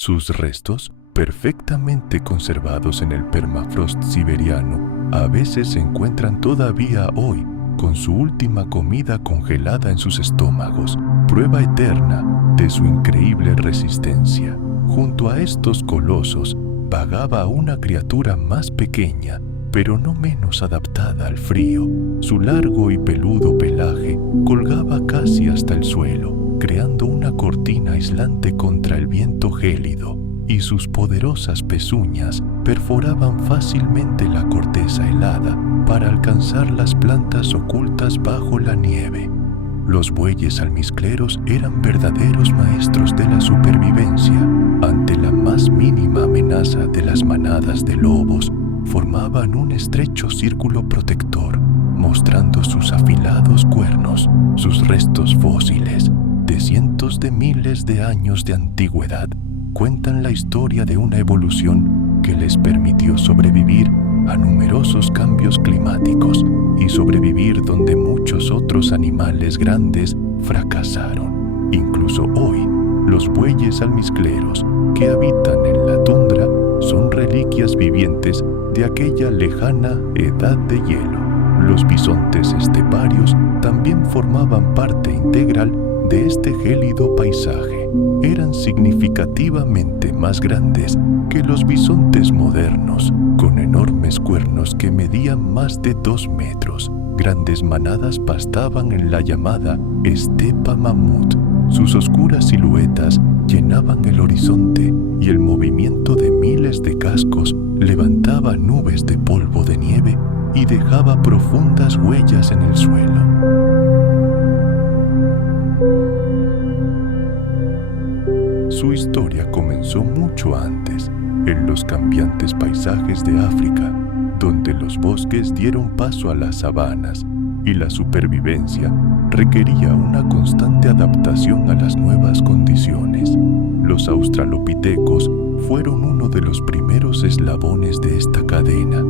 Sus restos, perfectamente conservados en el permafrost siberiano, a veces se encuentran todavía hoy con su última comida congelada en sus estómagos, prueba eterna de su increíble resistencia. Junto a estos colosos vagaba una criatura más pequeña, pero no menos adaptada al frío. Su largo y peludo pelaje colgaba casi hasta el suelo, creando una cortina aislante contra el viento gélido, y sus poderosas pezuñas perforaban fácilmente la corteza helada para alcanzar las plantas ocultas bajo la nieve. Los bueyes almizcleros eran verdaderos maestros de la supervivencia. Ante la más mínima amenaza de las manadas de lobos, formaban un estrecho círculo protector, mostrando sus afilados cuernos, sus restos fósiles, de cientos de miles de años de antigüedad, cuentan la historia de una evolución que les permitió sobrevivir a numerosos cambios climáticos y sobrevivir donde muchos otros animales grandes fracasaron. Incluso hoy, los bueyes almizcleros que habitan en la tundra son reliquias vivientes de aquella lejana edad de hielo. Los bisontes esteparios también formaban parte integral de este gélido paisaje. Eran significativamente más grandes que los bisontes modernos, con enormes cuernos que medían más de 2 metros. Grandes manadas pastaban en la llamada estepa mamut. Sus oscuras siluetas llenaban el horizonte y el movimiento de miles de cascos levantaba nubes de polvo de nieve y dejaba profundas huellas en el suelo. Su historia comenzó mucho antes, en los cambiantes paisajes de África, donde los bosques dieron paso a las sabanas y la supervivencia requería una constante adaptación a las nuevas condiciones. Los australopitecos fueron uno de los primeros eslabones de esta cadena.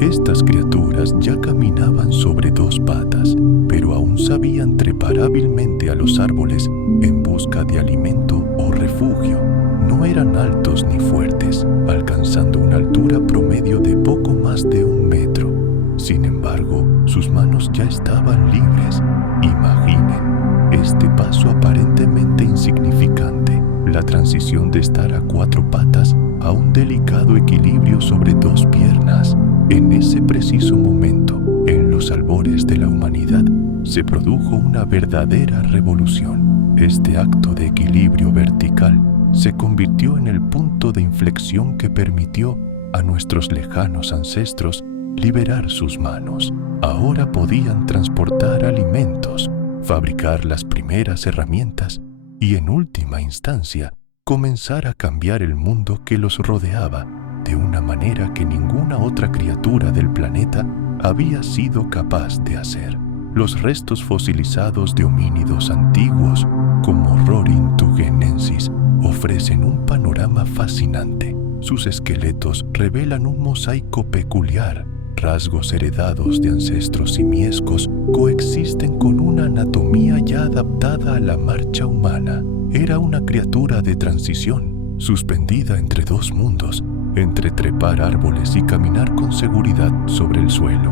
Estas criaturas ya caminaban sobre 2 patas, pero aún sabían trepar hábilmente a los árboles en busca de alimento o refugio. No eran altos ni fuertes, alcanzando una altura promedio de poco más de 1 metro. Sin embargo, sus manos ya estaban libres. Imaginen este paso aparentemente insignificante, la transición de estar a 4 patas a un delicado equilibrio sobre 2 piernas. En ese preciso momento, en los albores de la humanidad, se produjo una verdadera revolución. Este acto de equilibrio vertical se convirtió en el punto de inflexión que permitió a nuestros lejanos ancestros liberar sus manos. Ahora podían transportar alimentos, fabricar las primeras herramientas y, en última instancia, comenzar a cambiar el mundo que los rodeaba de una manera que ninguna otra criatura del planeta había sido capaz de hacer. Los restos fosilizados de homínidos antiguos, como Rorinthugenensis, ofrecen un panorama fascinante. Sus esqueletos revelan un mosaico peculiar. Rasgos heredados de ancestros simiescos coexisten con una anatomía ya adaptada a la marcha humana. Era una criatura de transición, suspendida entre 2 mundos, entre trepar árboles y caminar con seguridad sobre el suelo.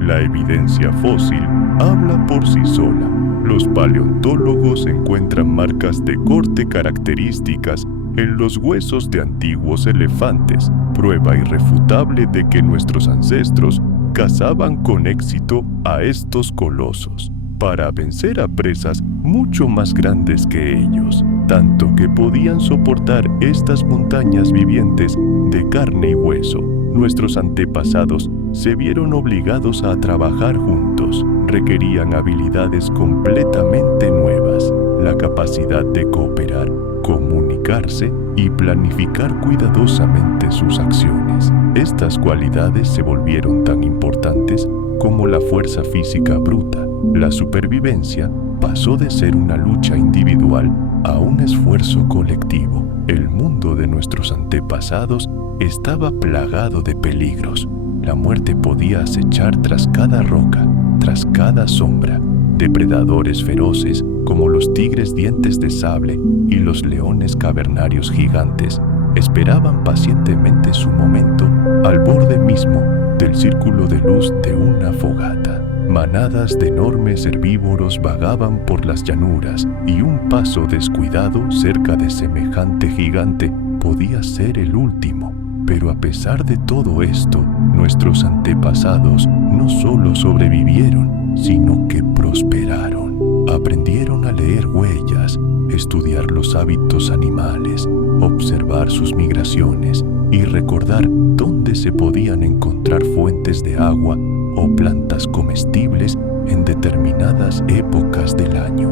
La evidencia fósil habla por sí sola. Los paleontólogos encuentran marcas de corte características en los huesos de antiguos elefantes, prueba irrefutable de que nuestros ancestros cazaban con éxito a estos colosos para vencer a presas mucho más grandes que ellos, tanto que podían soportar estas montañas vivientes de carne y hueso. Nuestros antepasados se vieron obligados a trabajar juntos. Requerían habilidades completamente nuevas, la capacidad de cooperar, comunicarse y planificar cuidadosamente sus acciones. Estas cualidades se volvieron tan importantes como la fuerza física bruta. La supervivencia pasó de ser una lucha individual a un esfuerzo colectivo. El mundo de nuestros antepasados estaba plagado de peligros. La muerte podía acechar tras cada roca, tras cada sombra. Depredadores feroces como los tigres dientes de sable y los leones cavernarios gigantes esperaban pacientemente su momento al borde mismo del círculo de luz de una fogata. Manadas de enormes herbívoros vagaban por las llanuras y un paso descuidado cerca de semejante gigante podía ser el último. Pero a pesar de todo esto, nuestros antepasados no solo sobrevivieron, sino que prosperaron. Aprendieron a leer huellas, estudiar los hábitos animales, observar sus migraciones y recordar dónde se podían encontrar fuentes de agua o plantas comestibles en determinadas épocas del año.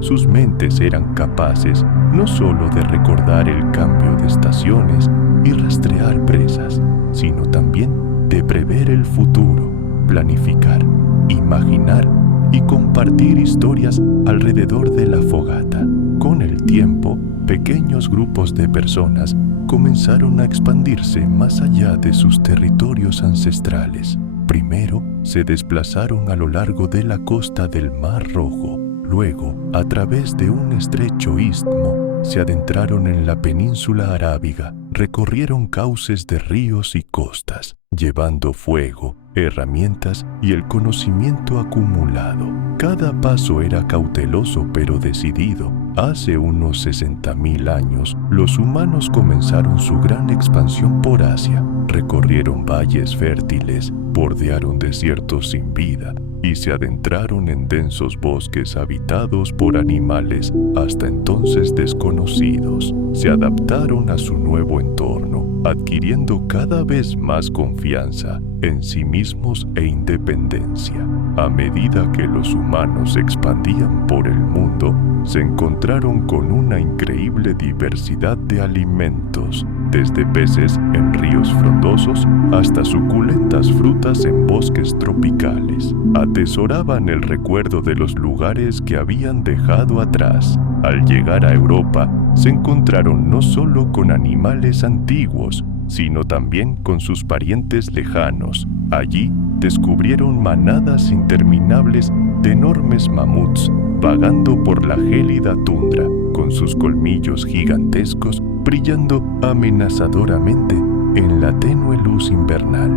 Sus mentes eran capaces no solo de recordar el cambio de estaciones y rastrear presas, sino también de prever el futuro, planificar, imaginar y compartir historias alrededor de la fogata. Con el tiempo, pequeños grupos de personas comenzaron a expandirse más allá de sus territorios ancestrales. Primero, se desplazaron a lo largo de la costa del Mar Rojo. Luego, a través de un estrecho istmo, se adentraron en la península arábiga, recorrieron cauces de ríos y costas, llevando fuego, herramientas y el conocimiento acumulado. Cada paso era cauteloso pero decidido. Hace unos 60.000 años, los humanos comenzaron su gran expansión por Asia. Recorrieron valles fértiles, bordearon desiertos sin vida y se adentraron en densos bosques habitados por animales hasta entonces desconocidos. Se adaptaron a su nuevo entorno, adquiriendo cada vez más confianza en sí mismos e independencia. A medida que los humanos se expandían por el mundo, se encontraron con una increíble diversidad de alimentos, desde peces en ríos frondosos hasta suculentas frutas en bosques tropicales. Atesoraban el recuerdo de los lugares que habían dejado atrás. Al llegar a Europa, se encontraron no solo con animales antiguos, sino también con sus parientes lejanos. Allí descubrieron manadas interminables de enormes mamuts vagando por la gélida tundra, con sus colmillos gigantescos brillando amenazadoramente en la tenue luz invernal.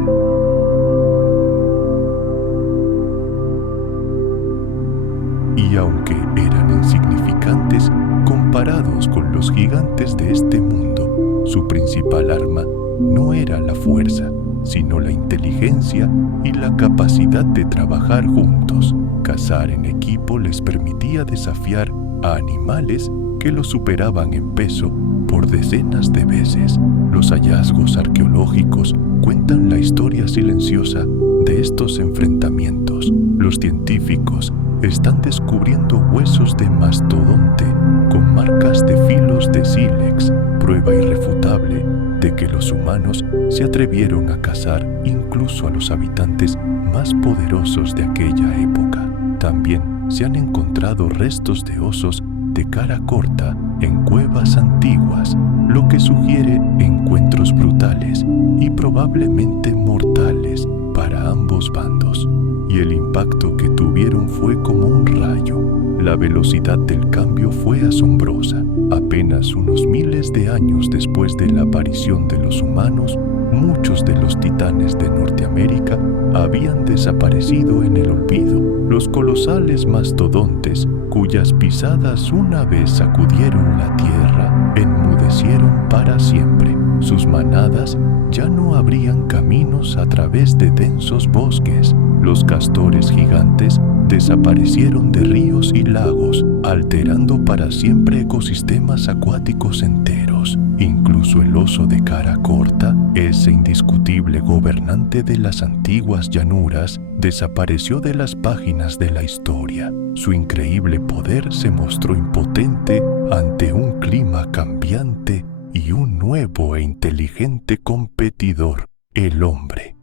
Y aunque eran insignificantes comparados con los gigantes de este mundo, su principal arma no era la fuerza, sino la inteligencia y la capacidad de trabajar juntos. Cazar en equipo les permitía desafiar a animales que los superaban en peso por decenas de veces. Los hallazgos arqueológicos cuentan la historia silenciosa de estos enfrentamientos. Los científicos están descubriendo huesos de mastodonte con marcas de filos de sílex, prueba irrefutable de que los humanos se atrevieron a cazar incluso a los habitantes más poderosos de aquella época. También se han encontrado restos de osos de cara corta en cuevas antiguas, lo que sugiere encuentros brutales y probablemente mortales para ambos bandos. Y el impacto que tuvieron fue como un rayo. La velocidad del cambio fue asombrosa. Apenas unos miles de años después de la aparición de los humanos, muchos de los titanes de Norteamérica habían desaparecido en el olvido. Los colosales mastodontes, cuyas pisadas una vez sacudieron la tierra, enmudecieron para siempre. Sus manadas ya no abrían caminos a través de densos bosques. Los castores gigantes desaparecieron de ríos y lagos, alterando para siempre ecosistemas acuáticos enteros. Incluso el oso de cara corta, ese indiscutible gobernante de las antiguas llanuras, desapareció de las páginas de la historia. Su increíble poder se mostró impotente ante un clima cambiante y un nuevo e inteligente competidor, el hombre.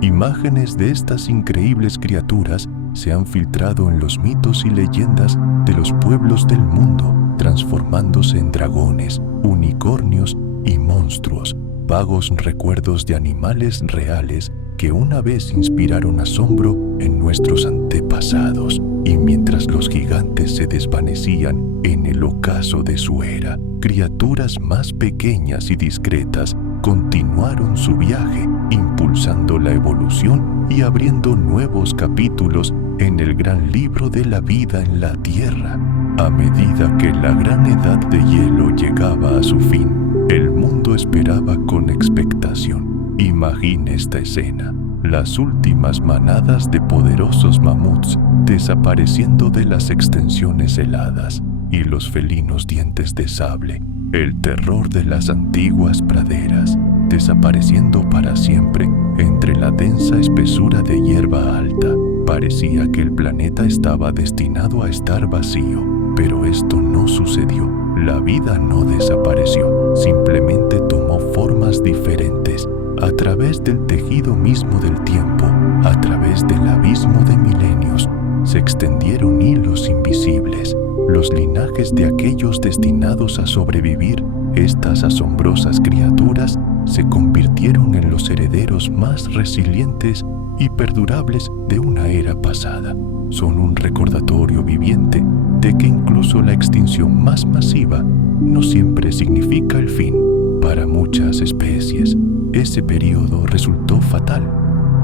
Imágenes de estas increíbles criaturas se han filtrado en los mitos y leyendas de los pueblos del mundo, transformándose en dragones, unicornios y monstruos, vagos recuerdos de animales reales que una vez inspiraron asombro en nuestros antepasados, y mientras los gigantes se desvanecían en el ocaso de su era, criaturas más pequeñas y discretas continuaron su viaje, impulsando la evolución y abriendo nuevos capítulos en el gran libro de la vida en la Tierra. A medida que la gran edad de hielo llegaba a su fin, el mundo esperaba con expectación. Imagine esta escena: las últimas manadas de poderosos mamuts desapareciendo de las extensiones heladas, y los felinos dientes de sable, el terror de las antiguas praderas, desapareciendo para siempre entre la densa espesura de hierba alta. Parecía que el planeta estaba destinado a estar vacío, pero esto no sucedió. La vida no desapareció, simplemente tomó formas diferentes. A través del tejido mismo del tiempo, a través del abismo de milenios, se extendieron hilos invisibles, los linajes de aquellos destinados a sobrevivir. Estas asombrosas criaturas se convirtieron en los herederos más resilientes y perdurables de una era pasada. Son un recordatorio viviente de que incluso la extinción más masiva no siempre significa el fin. Para muchas especies, ese periodo resultó fatal,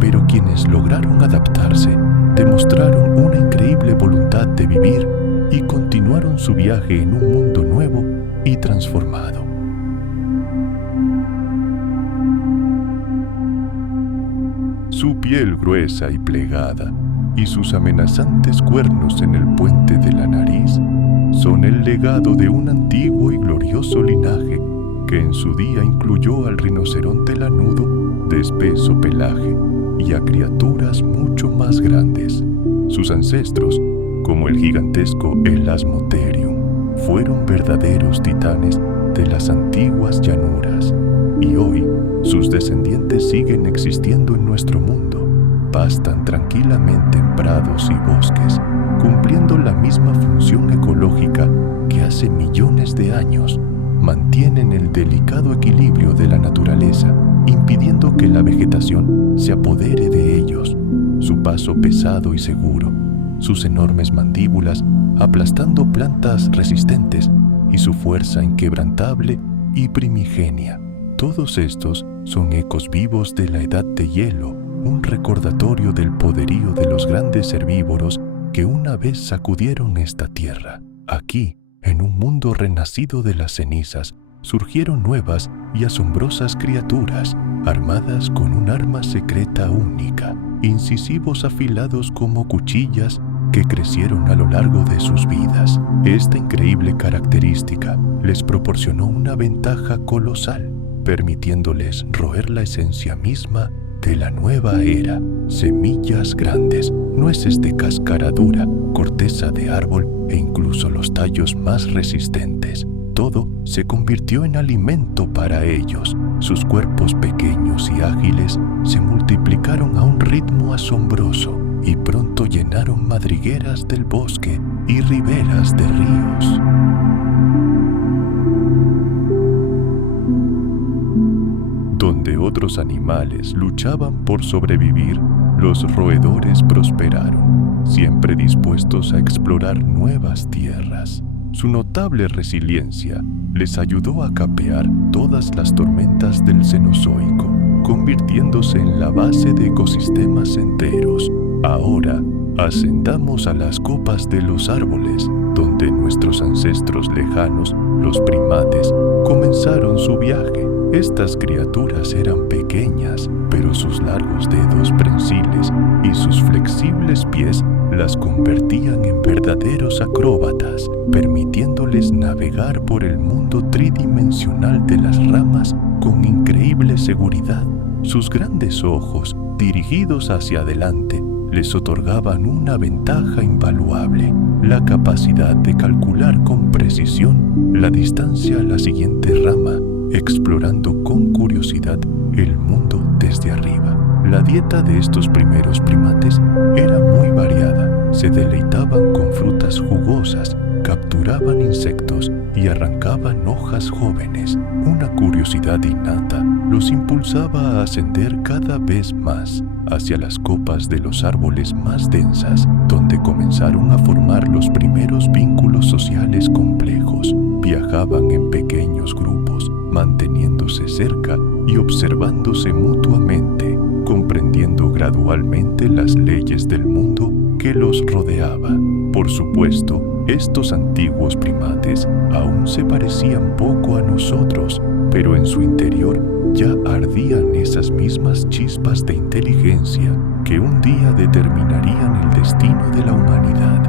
pero quienes lograron adaptarse demostraron una increíble voluntad de vivir y continuaron su viaje en un mundo nuevo y transformado. Su piel gruesa y plegada y sus amenazantes cuernos en el puente de la nariz son el legado de un antiguo y glorioso linaje que en su día incluyó al rinoceronte lanudo de espeso pelaje y a criaturas mucho más grandes. Sus ancestros, como el gigantesco Elasmotherium, fueron verdaderos titanes de las antiguas llanuras, y hoy sus descendientes siguen existiendo en nuestro mundo. Pastan tranquilamente en prados y bosques, cumpliendo la misma función ecológica que hace millones de años. Mantienen el delicado equilibrio de la naturaleza, impidiendo que la vegetación se apodere de ellos. Su paso pesado y seguro, sus enormes mandíbulas aplastando plantas resistentes y su fuerza inquebrantable y primigenia. Todos estos son ecos vivos de la edad de hielo, un recordatorio del poderío de los grandes herbívoros que una vez sacudieron esta tierra. Aquí, en un mundo renacido de las cenizas, surgieron nuevas y asombrosas criaturas, armadas con un arma secreta única, incisivos afilados como cuchillas que crecieron a lo largo de sus vidas. Esta increíble característica les proporcionó una ventaja colosal, permitiéndoles roer la esencia misma de la nueva era: semillas grandes, nueces de cáscara dura, corteza de árbol e incluso los tallos más resistentes. Todo se convirtió en alimento para ellos. Sus cuerpos pequeños y ágiles se multiplicaron a un ritmo asombroso y pronto llenaron madrigueras del bosque y riberas de ríos. Donde otros animales luchaban por sobrevivir, los roedores prosperaron, siempre dispuestos a explorar nuevas tierras. Su notable resiliencia les ayudó a capear todas las tormentas del Cenozoico, convirtiéndose en la base de ecosistemas enteros. Ahora, ascendamos a las copas de los árboles, donde nuestros ancestros lejanos, los primates, comenzaron su viaje. Estas criaturas eran pequeñas, pero sus largos dedos prensiles y sus flexibles pies las convertían en verdaderos acróbatas, permitiéndoles navegar por el mundo tridimensional de las ramas con increíble seguridad. Sus grandes ojos, dirigidos hacia adelante, les otorgaban una ventaja invaluable: la capacidad de calcular con precisión la distancia a la siguiente rama, explorando con curiosidad el mundo desde arriba. La dieta de estos primeros primates era muy variada. Se deleitaban con frutas jugosas, capturaban insectos y arrancaban hojas jóvenes. Una curiosidad innata los impulsaba a ascender cada vez más hacia las copas de los árboles más densas, donde comenzaron a formar los primeros vínculos sociales complejos. Viajaban en pequeños grupos, manteniéndose cerca y observándose mutuamente, comprendiendo gradualmente las leyes del mundo que los rodeaba. Por supuesto, estos antiguos primates aún se parecían poco a nosotros, pero en su interior ya ardían esas mismas chispas de inteligencia que un día determinarían el destino de la humanidad.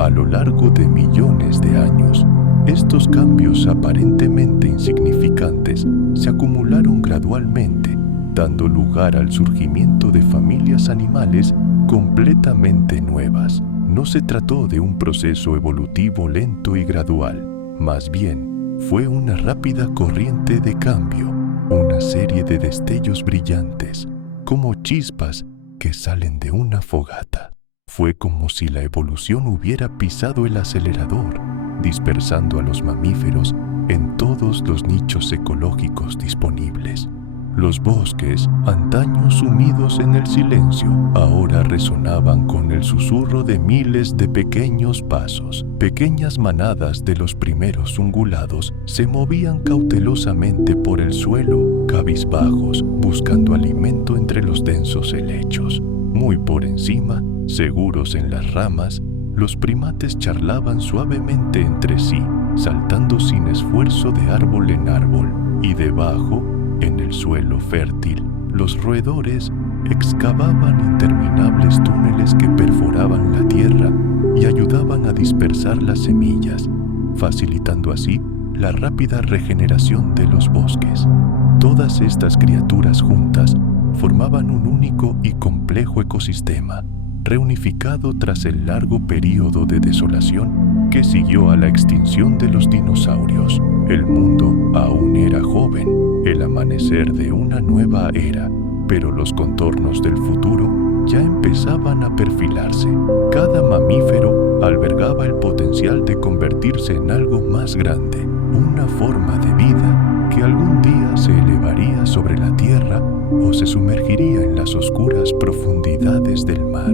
A lo largo de millones de años, estos cambios aparentemente insignificantes se acumularon gradualmente, dando lugar al surgimiento de familias animales completamente nuevas. No se trató de un proceso evolutivo lento y gradual, más bien fue una rápida corriente de cambio, una serie de destellos brillantes, como chispas que salen de una fogata. Fue como si la evolución hubiera pisado el acelerador, dispersando a los mamíferos en todos los nichos ecológicos disponibles. Los bosques, antaño sumidos en el silencio, ahora resonaban con el susurro de miles de pequeños pasos. Pequeñas manadas de los primeros ungulados se movían cautelosamente por el suelo, cabizbajos, buscando alimento entre los densos helechos. Muy por encima, seguros en las ramas, los primates charlaban suavemente entre sí, saltando sin esfuerzo de árbol en árbol, y debajo, en el suelo fértil, los roedores excavaban interminables túneles que perforaban la tierra y ayudaban a dispersar las semillas, facilitando así la rápida regeneración de los bosques. Todas estas criaturas juntas formaban un único y complejo ecosistema, reunificado tras el largo período de desolación que siguió a la extinción de los dinosaurios. El mundo aún era joven, el amanecer de una nueva era, pero los contornos del futuro ya empezaban a perfilarse. Cada mamífero albergaba el potencial de convertirse en algo más grande, una forma de vida que algún día se elevaría sobre la tierra o se sumergiría en las oscuras profundidades del mar.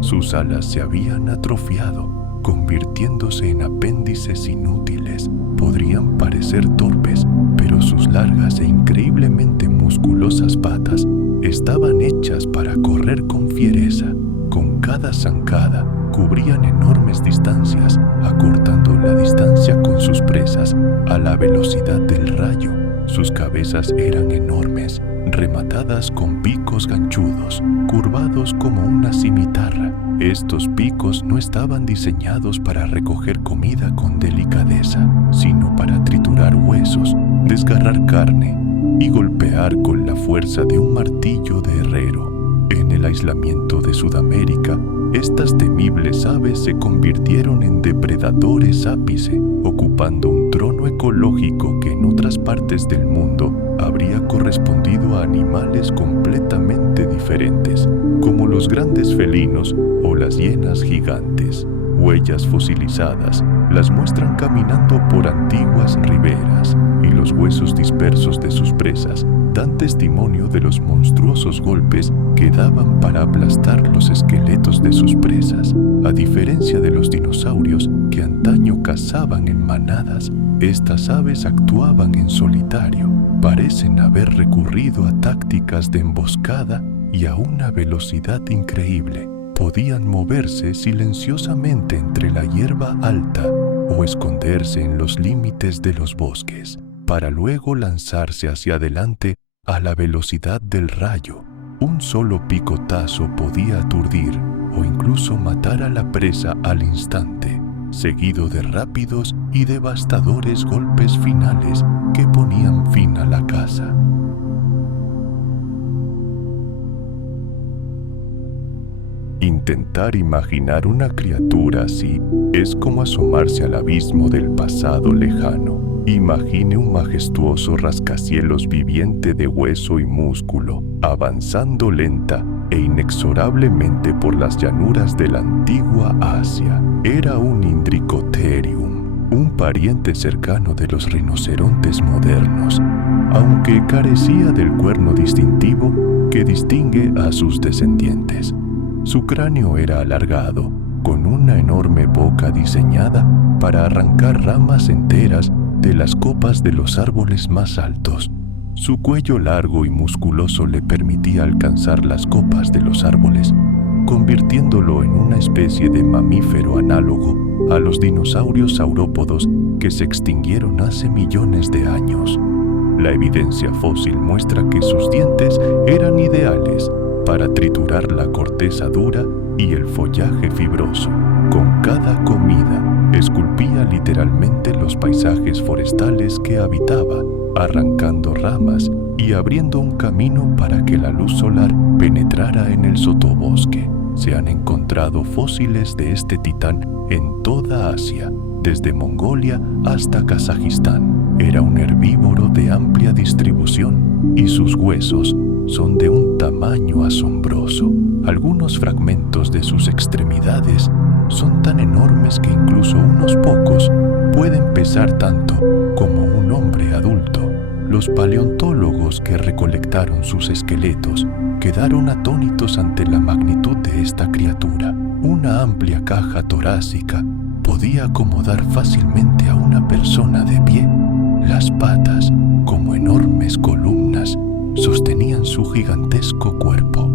Sus alas se habían atrofiado, convirtiéndose en apéndices inútiles. Podrían parecer torpes, pero sus largas e increíblemente musculosas patas estaban hechas para correr con fiereza. Con cada zancada, cubrían enormes distancias, acortando la distancia con sus presas a la velocidad del rayo. Sus cabezas eran enormes, rematadas con picos ganchudos, curvados como una cimitarra. Estos picos no estaban diseñados para recoger comida con delicadeza, sino para triturar huesos, desgarrar carne y golpear con la fuerza de un martillo de herrero. En el aislamiento de Sudamérica, estas temibles aves se convirtieron en depredadores ápice, ocupando un trono ecológico que en otras partes del mundo habría correspondido a animales completamente diferentes, como los grandes felinos o las hienas gigantes. Huellas fosilizadas las muestran caminando por antiguas riberas, y los huesos dispersos de sus presas dan testimonio de los monstruosos golpes que daban para aplastar los esqueletos de sus presas. A diferencia de los dinosaurios que antaño cazaban en manadas, estas aves actuaban en solitario. Parecen haber recurrido a tácticas de emboscada y a una velocidad increíble. Podían moverse silenciosamente entre la hierba alta o esconderse en los límites de los bosques, para luego lanzarse hacia adelante a la velocidad del rayo. Un solo picotazo podía aturdir o incluso matar a la presa al instante, seguido de rápidos y devastadores golpes finales que ponían fin a la caza. Intentar imaginar una criatura así es como asomarse al abismo del pasado lejano. Imagine un majestuoso rascacielos viviente de hueso y músculo, avanzando lenta e inexorablemente por las llanuras de la antigua Asia. Era un Indricotherium, un pariente cercano de los rinocerontes modernos, aunque carecía del cuerno distintivo que distingue a sus descendientes. Su cráneo era alargado, con una enorme boca diseñada para arrancar ramas enteras de las copas de los árboles más altos. Su cuello largo y musculoso le permitía alcanzar las copas de los árboles, convirtiéndolo en una especie de mamífero análogo a los dinosaurios saurópodos que se extinguieron hace millones de años. La evidencia fósil muestra que sus dientes eran ideales para triturar la corteza dura y el follaje fibroso. Con cada comida, esculpía literalmente los paisajes forestales que habitaba, arrancando ramas y abriendo un camino para que la luz solar penetrara en el sotobosque. Se han encontrado fósiles de este titán en toda Asia, desde Mongolia hasta Kazajistán. Era un herbívoro de amplia distribución y sus huesos son de un tamaño asombroso. Algunos fragmentos de sus extremidades son tan enormes que incluso unos pocos pueden pesar tanto como un hombre adulto. Los paleontólogos que recolectaron sus esqueletos quedaron atónitos ante la magnitud de esta criatura. Una amplia caja torácica podía acomodar fácilmente a una persona de pie. Las patas, como enormes columnas, sostenían su gigantesco cuerpo.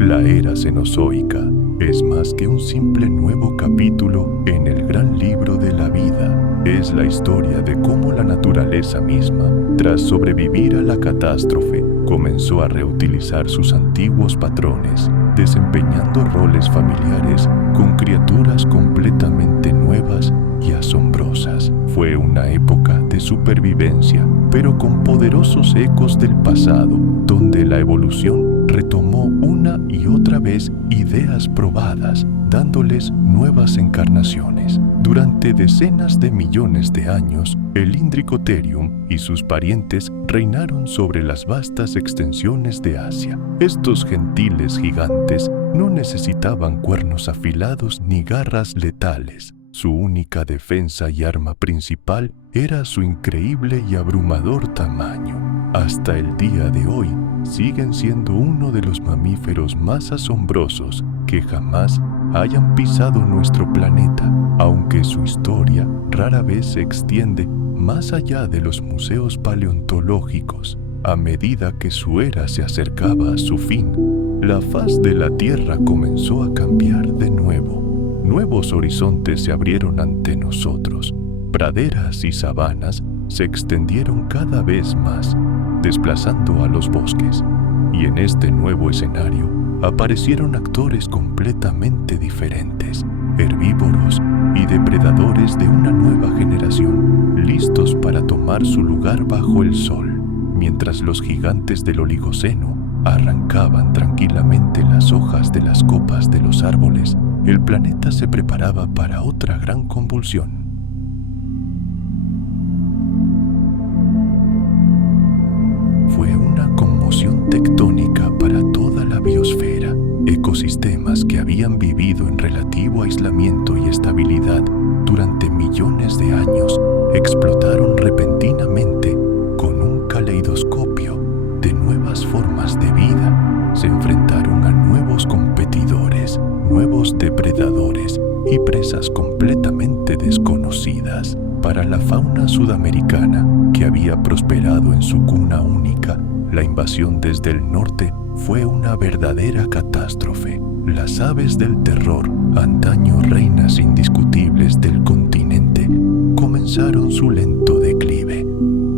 La era cenozoica es más que un simple nuevo capítulo en el gran libro de la vida. Es la historia de cómo la naturaleza misma, tras sobrevivir a la catástrofe, comenzó a reutilizar sus antiguos patrones, desempeñando roles familiares con criaturas completamente nuevas y asombrosas. Fue una época de supervivencia, pero con poderosos ecos del pasado, donde la evolución retomó una y otra vez ideas probadas, dándoles nuevas encarnaciones. Durante decenas de millones de años, el Indricotherium y sus parientes reinaron sobre las vastas extensiones de Asia. Estos gentiles gigantes no necesitaban cuernos afilados ni garras letales. Su única defensa y arma principal era su increíble y abrumador tamaño. Hasta el día de hoy, siguen siendo uno de los mamíferos más asombrosos que jamás hayan pisado nuestro planeta, aunque su historia rara vez se extiende más allá de los museos paleontológicos. A medida que su era se acercaba a su fin, la faz de la Tierra comenzó a cambiar de nuevo. Nuevos horizontes se abrieron ante nosotros. Praderas y sabanas se extendieron cada vez más, desplazando a los bosques. Y en este nuevo escenario aparecieron actores completamente diferentes, herbívoros y depredadores de una nueva generación, listos para tomar su lugar bajo el sol. Mientras los gigantes del Oligoceno arrancaban tranquilamente las hojas de las copas de los árboles, el planeta se preparaba para otra gran convulsión. Fue una conmoción tectónica para toda la biosfera. Ecosistemas que habían vivido en relativo aislamiento y estabilidad durante millones de años explotaron repentinamente con un caleidoscopio de nuevas formas de vida. Se enfrentaron a nuevos competidores, nuevos depredadores y presas completamente desconocidas. Para la fauna sudamericana, que había prosperado en su cuna única, la invasión desde el norte fue una verdadera catástrofe. Las aves del terror, antaño reinas indiscutibles del continente, comenzaron su lento declive.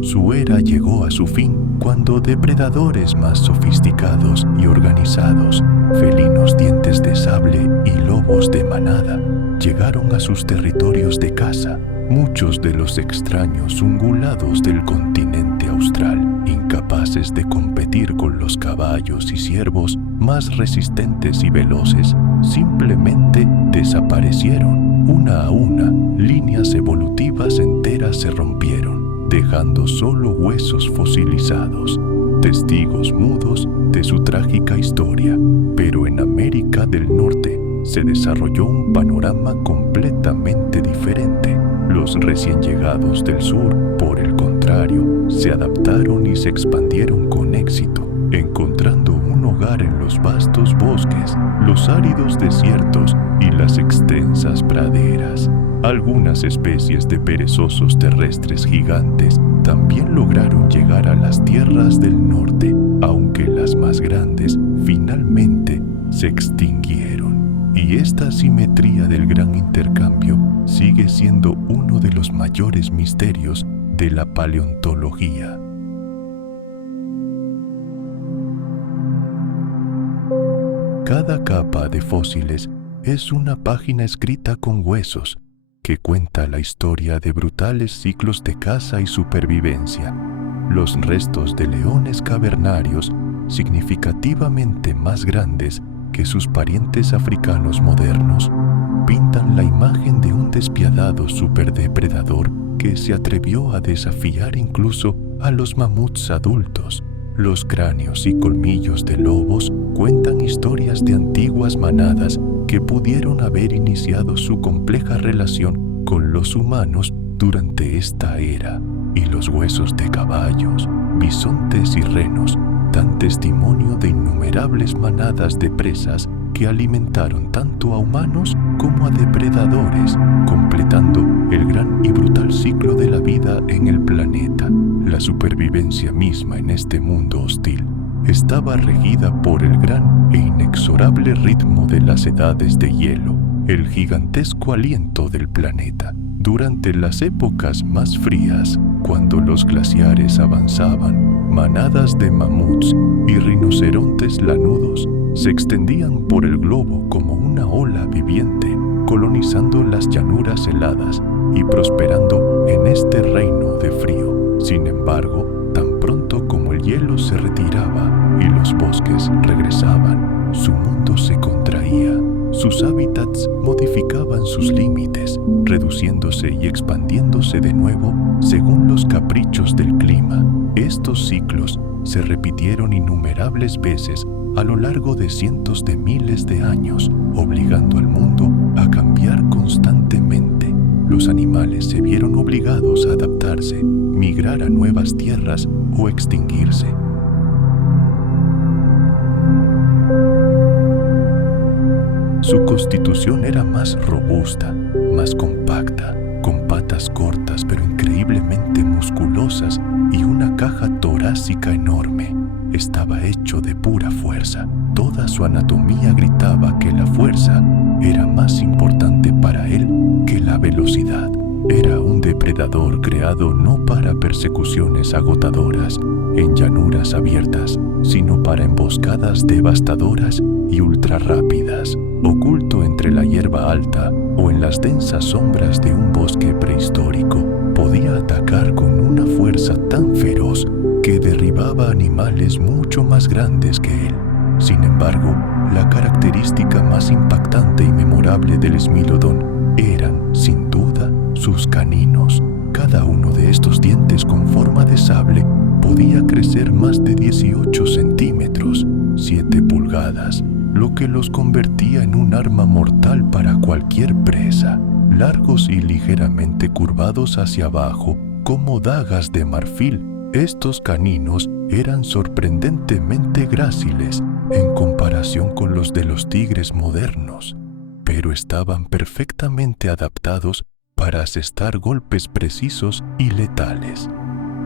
Su era llegó a su fin cuando depredadores más sofisticados y organizados, felinos dientes de sable y lobos de manada, llegaron a sus territorios de caza. muchos de los extraños ungulados del continente austral, incapaces de competir con los caballos y ciervos más resistentes y veloces, simplemente desaparecieron. Una a una, líneas evolutivas enteras se rompieron, dejando solo huesos fosilizados, testigos mudos de su trágica historia. Pero en América del Norte se desarrolló un panorama completamente diferente. Los recién llegados del sur, por el contrario, se adaptaron y se expandieron con éxito, encontrando un hogar en los vastos bosques, los áridos desiertos y las extensas praderas. Algunas especies de perezosos terrestres gigantes también lograron llegar a las tierras del norte, aunque las más grandes finalmente se extinguieron. Y esta asimetría del gran intercambio sigue siendo uno de los mayores misterios de la paleontología. Cada capa de fósiles es una página escrita con huesos que cuenta la historia de brutales ciclos de caza y supervivencia. Los restos de leones cavernarios, significativamente más grandes que sus parientes africanos modernos, pintan la imagen de un despiadado superdepredador que se atrevió a desafiar incluso a los mamuts adultos. Los cráneos y colmillos de lobos cuentan historias de antiguas manadas que pudieron haber iniciado su compleja relación con los humanos durante esta era, y los huesos de caballos, bisontes y renos dan testimonio de innumerables manadas de presas que alimentaron tanto a humanos como a depredadores, completando el gran y brutal ciclo de la vida en el planeta. La supervivencia misma en este mundo hostil estaba regida por el gran e inexorable ritmo de las edades de hielo, el gigantesco aliento del planeta. Durante las épocas más frías, cuando los glaciares avanzaban, manadas de mamuts y rinocerontes lanudos se extendían por el globo como una ola viviente, colonizando las llanuras heladas y prosperando en este reino de frío. Sin embargo, tan pronto como el hielo se retiraba y los bosques regresaban, su mundo se contraía. Sus hábitats modificaban sus límites, reduciéndose y expandiéndose de nuevo según los caprichos del clima. Estos ciclos se repitieron innumerables veces a lo largo de cientos de miles de años, obligando al mundo a cambiar constantemente. Los animales se vieron obligados a adaptarse, migrar a nuevas tierras o extinguirse. Su constitución era más robusta, más compacta, con patas cortas pero increíblemente musculosas y una caja torácica enorme. Estaba hecho de pura fuerza. Toda su anatomía gritaba que la fuerza era más importante para él que la velocidad. Era un depredador creado no para persecuciones agotadoras en llanuras abiertas, sino para emboscadas devastadoras y ultrarrápidas. Oculto entre la hierba alta o en las densas sombras de un bosque prehistórico, podía atacar con una fuerza tan feroz que derribaba animales mucho más grandes que él. Sin embargo, la característica más impactante y memorable del Smilodon eran, sin duda, sus caninos. Cada uno de estos dientes con forma de sable podía crecer más de 18 centímetros, 7 pulgadas, lo que los convertía en un arma mortal para cualquier presa. Largos y ligeramente curvados hacia abajo, como dagas de marfil, estos caninos eran sorprendentemente gráciles en comparación con los de los tigres modernos, pero estaban perfectamente adaptados para asestar golpes precisos y letales.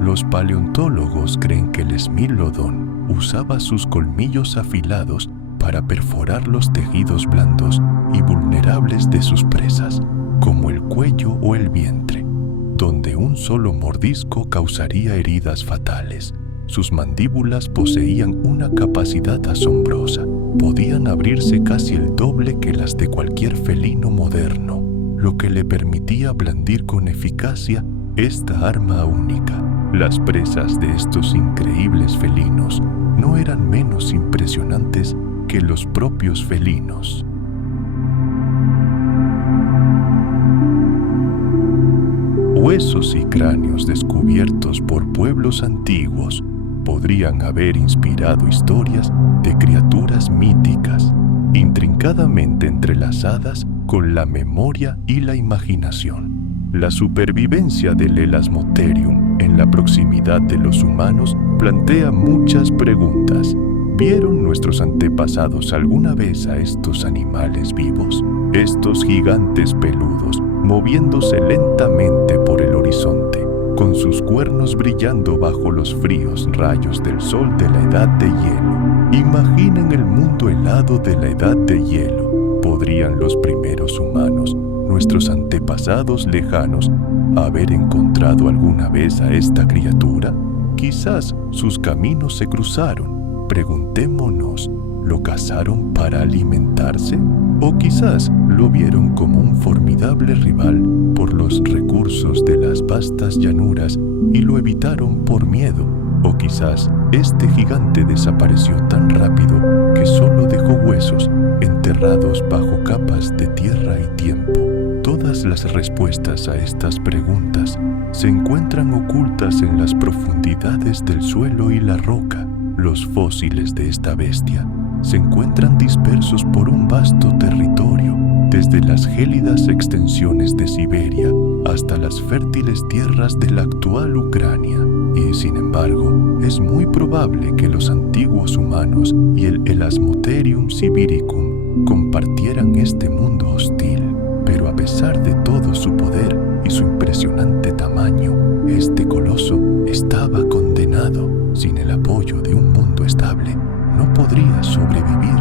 Los paleontólogos creen que el Smilodon usaba sus colmillos afilados para perforar los tejidos blandos y vulnerables de sus presas, como el cuello o el vientre, donde un solo mordisco causaría heridas fatales. Sus mandíbulas poseían una capacidad asombrosa. Podían abrirse casi el doble que las de cualquier felino moderno. lo que le permitía blandir con eficacia esta arma única. Las presas de estos increíbles felinos no eran menos impresionantes que los propios felinos. Huesos y cráneos descubiertos por pueblos antiguos podrían haber inspirado historias de criaturas míticas, intrincadamente entrelazadas con la memoria y la imaginación. La supervivencia del Elasmotherium en la proximidad de los humanos plantea muchas preguntas. ¿Vieron nuestros antepasados alguna vez a estos animales vivos? Estos gigantes peludos, moviéndose lentamente por el horizonte, con sus cuernos brillando bajo los fríos rayos del sol de la edad de hielo. Imaginen el mundo helado de la edad de hielo. ¿Podrían los primeros humanos, nuestros antepasados lejanos, haber encontrado alguna vez a esta criatura? Quizás sus caminos se cruzaron. Preguntémonos, ¿lo cazaron para alimentarse? ¿O quizás lo vieron como un formidable rival por los recursos de las vastas llanuras y lo evitaron por miedo? ¿O quizás este gigante desapareció tan rápido que solo dejó huesos enterrados bajo capas de tierra y tiempo? Todas las respuestas a estas preguntas se encuentran ocultas en las profundidades del suelo y la roca. Los fósiles de esta bestia se encuentran dispersos por un vasto territorio, desde las gélidas extensiones de Siberia hasta las fértiles tierras de la actual Ucrania. Y sin embargo, es muy probable que los antiguos humanos y el Elasmotherium sibiricum compartieran este mundo hostil. Pero a pesar de todo su poder y su impresionante tamaño, este coloso estaba condenado. Sin el apoyo de un mundo estable, no podría sobrevivir